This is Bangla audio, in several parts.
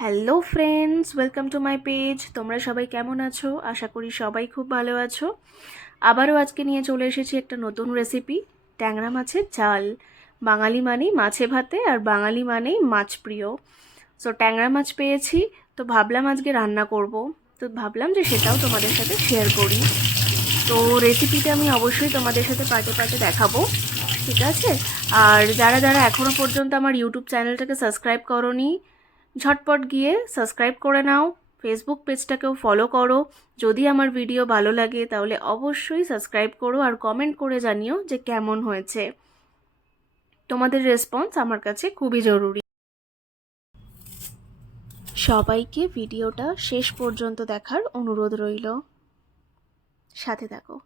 Hello friends, welcome to my page. তোমরা সবাই কেমন আছো? আশা করি সবাই খুব ভালো আছো। আবারও আজকে নিয়ে চলে এসেছি একটা নতুন রেসিপি, ট্যাংরা মাছের ঝাল। বাঙালি মানেই মাছে ভাতে, আর বাঙালি মানেই মাছ প্রিয়। সো ট্যাংরা মাছ পেয়েছি, তো ভাবলাম আজকে রান্না করব। তো ভাবলাম যে সেটাও তোমাদের সাথে শেয়ার করি। তো রেসিপিটা আমি অবশ্যই তোমাদের সাথে পার্টে পার্টে দেখাবো, ঠিক আছে? আর যারা যারা এখনও পর্যন্ত আমার ইউটিউব চ্যানেলটাকে সাবস্ক্রাইব করোনি, ঝটপট গিয়ে সাবস্ক্রাইব করে নাও। ফেসবুক পেজটাকেও ফলো করো। যদি আমার ভিডিও ভালো লাগে তাহলে অবশ্যই সাবস্ক্রাইব করো, আর কমেন্ট করে জানিও যে কেমন হয়েছে। তোমাদের রেসপন্স আমার কাছে খুবই জরুরি। সবাইকে ভিডিওটা শেষ পর্যন্ত দেখার অনুরোধ রইল। সাথে থাকো।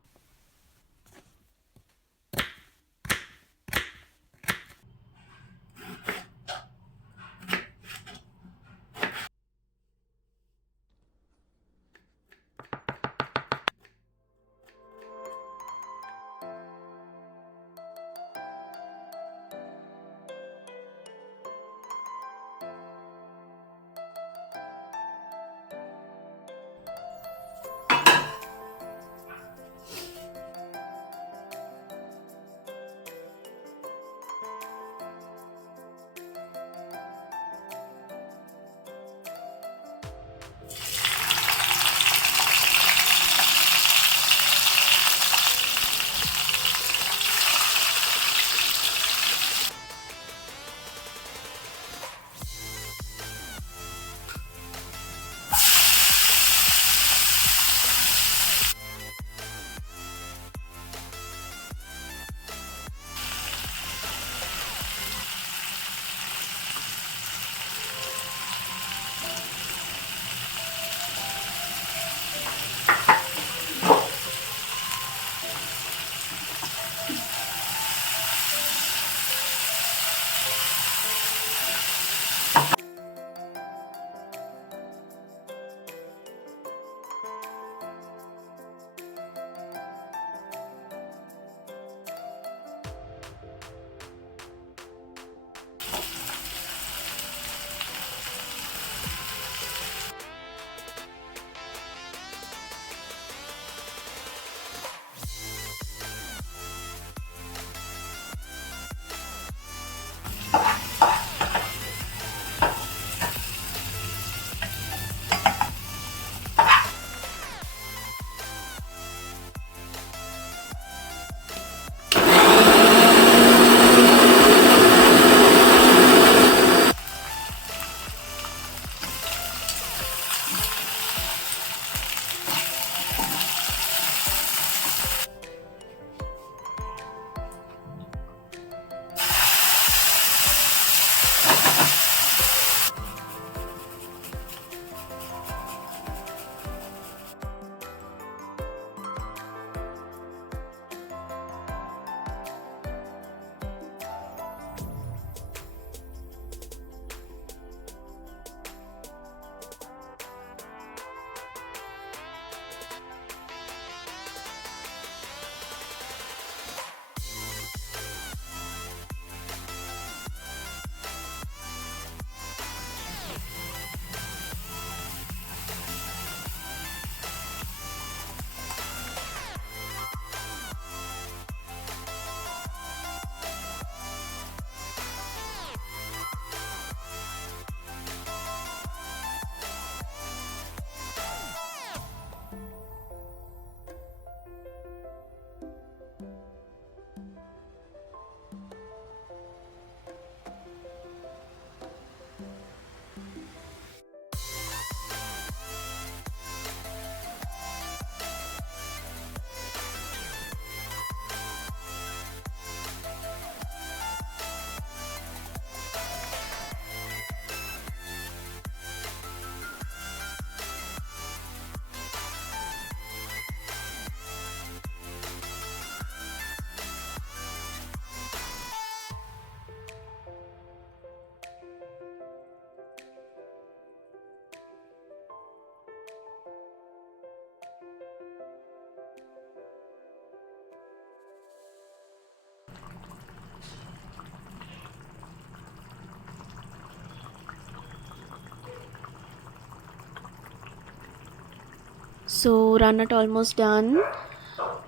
সো রান্নাটা অলমোস্ট ডান।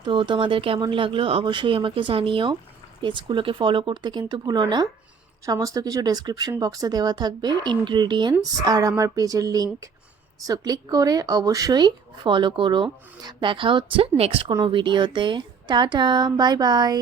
তো তোমাদের কেমন লাগলো অবশ্যই আমাকে জানিও। পেজগুলোকে ফলো করতে কিন্তু ভুলো না। সমস্ত কিছু ডেসক্রিপশন বক্সে দেওয়া থাকবে, ইনগ্রিডিয়েন্টস আর আমার পেজের লিঙ্ক। সো ক্লিক করে অবশ্যই ফলো করো। দেখা হচ্ছে নেক্সট কোনো ভিডিওতে। Tata, bye bye.